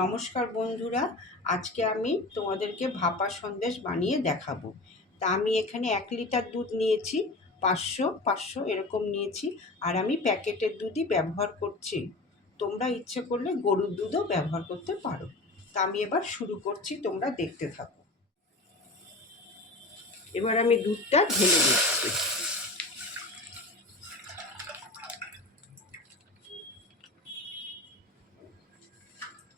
নমস্কার বন্ধুরা, আজকে আমি তোমাদেরকে ভাপা সন্দেশ বানিয়ে দেখাবো। তা আমি এখানে 1 লিটার দুধ নিয়েছি, 500 এরকম নিয়েছি। আর আমি প্যাকেটের দুধই ব্যবহার করছি। তোমরা ইচ্ছে করলে গরুর দুধও ব্যবহার করতে পারো। তা আমি এবার শুরু করছি, তোমরা দেখতে থাকো। এবার আমি দুধটা ঢেলে দিচ্ছি।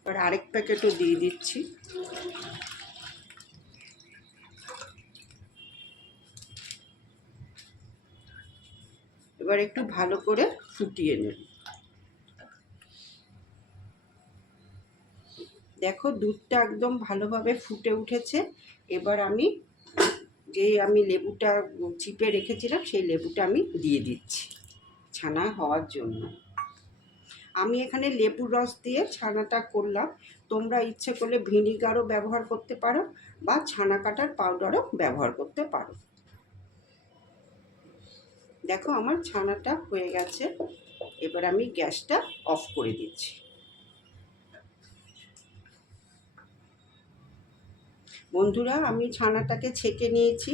এবার আরেক প্যাকেটও দিয়ে দিচ্ছি। এবার একটু ভালো করে ফুটিয়ে নেব। দেখো দুধটা একদম ভালোভাবে ফুটে উঠেছে। এবার আমি লেবুটা চিপে রেখেছিলাম, সেই লেবুটা আমি দিয়ে দিচ্ছি ছানা হওয়ার জন্য। আমি এখানে লেবুর রস দিয়ে ছানাটা করলাম। তোমরা ইচ্ছে করলে ভিনিগারও ব্যবহার করতে পারো বা ছানা কাটার পাউডারও ব্যবহার করতে পারো। দেখো আমার ছানাটা হয়ে গেছে। এবার আমি গ্যাসটা অফ করে দিচ্ছি। বন্ধুরা, আমি ছানাটাকে ছেঁকে নিয়েছি।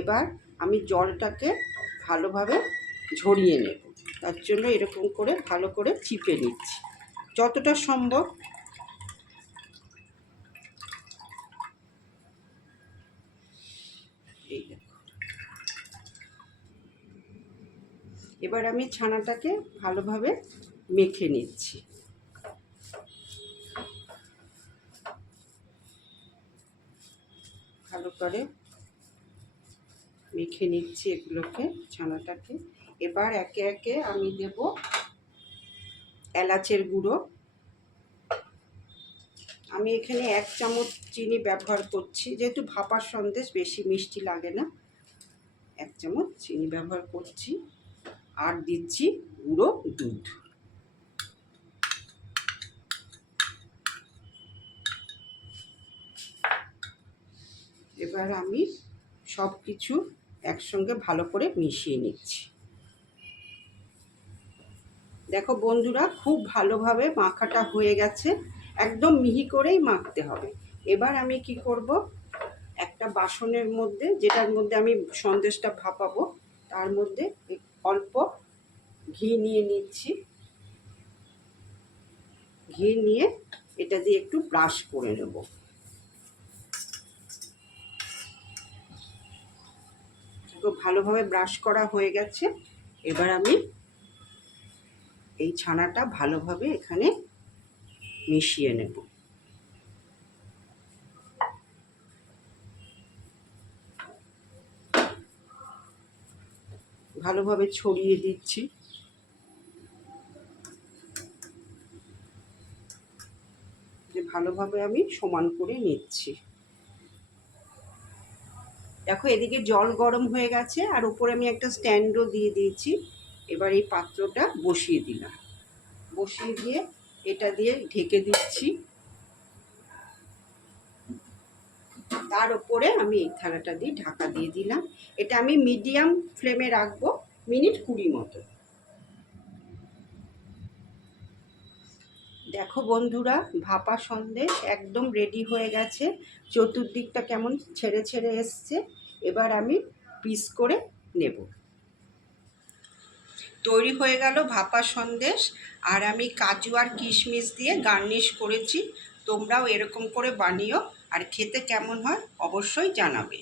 এবার আমি জলটাকে ভালোভাবে ঝরিয়ে নেব। তার জন্য এরকম করে ভালো করে চিপে নিচ্ছি যতটা সম্ভব। এই দেখো, এবার আমি ছানাটাকে ভালোভাবে মেখে নিচ্ছি। ভালো করে মেখে নিচ্ছি এগুলোকে, ছানাটাকে। এবার একে একে আমি দেব এলাচের গুঁড়ো। আমি এখানে 1 চামচ চিনি ব্যবহার করছি, যেহেতু ভাপার সন্দেশ বেশি মিষ্টি লাগে না। 1 চামচ চিনি ব্যবহার করছি। আর দিচ্ছি গুঁড়ো দুধ। এবার আমি সব কিছু একসঙ্গে ভালো করে মিশিয়ে নিচ্ছি। দেখো বন্ধুরা, খুব ভালোভাবে মাখাটা হয়ে গেছে। একদম মিহি করেই মাখতে হবে। এবার আমি কি করব, একটা বাসনের মধ্যে, যেটার মধ্যে আমি সন্দেশটা ভাপাবো, তার মধ্যে অল্প ঘি নিয়ে নিচ্ছি। ঘি নিয়ে এটা দিয়ে একটু ব্রাশ করে নেব। ভালোভাবে ব্রাশ করা হয়ে গেছে। এবার আমি এই ছানাটা ভালোভাবে এখানে মিশিয়ে নেব। ভালোভাবে ছড়িয়ে দিচ্ছি। ভালোভাবে আমি সমান করে নিচ্ছি। দেখো এদিকে জল গরম হয়ে গেছে, আর উপরে আমি একটা স্ট্যান্ডও দিয়ে দিয়েছি। এবার এই পাত্রটা বসিয়ে দিলাম। বসিয়ে দিয়ে এটা দিয়ে ঢেকে দিচ্ছি। তার উপরে আমি এই থালাটা দিয়ে ঢাকা দিয়ে দিলাম। এটা আমি মিডিয়াম ফ্লেমে রাখবো মিনিট 20 মতো। দেখো বন্ধুরা, ভাপা সন্দেশ একদম রেডি হয়ে গেছে। চতুর্দিকটা কেমন ছেড়ে ছেড়ে এসছে। এবার আমি পিস করে নেব। তৈরি হয়ে গেল ভাপা সন্দেশ। আর আমি কাজু আর কিশমিশ দিয়ে গার্নিশ করেছি। তোমরাও এরকম করে বানিও, আর খেতে কেমন হয় অবশ্যই জানাবে।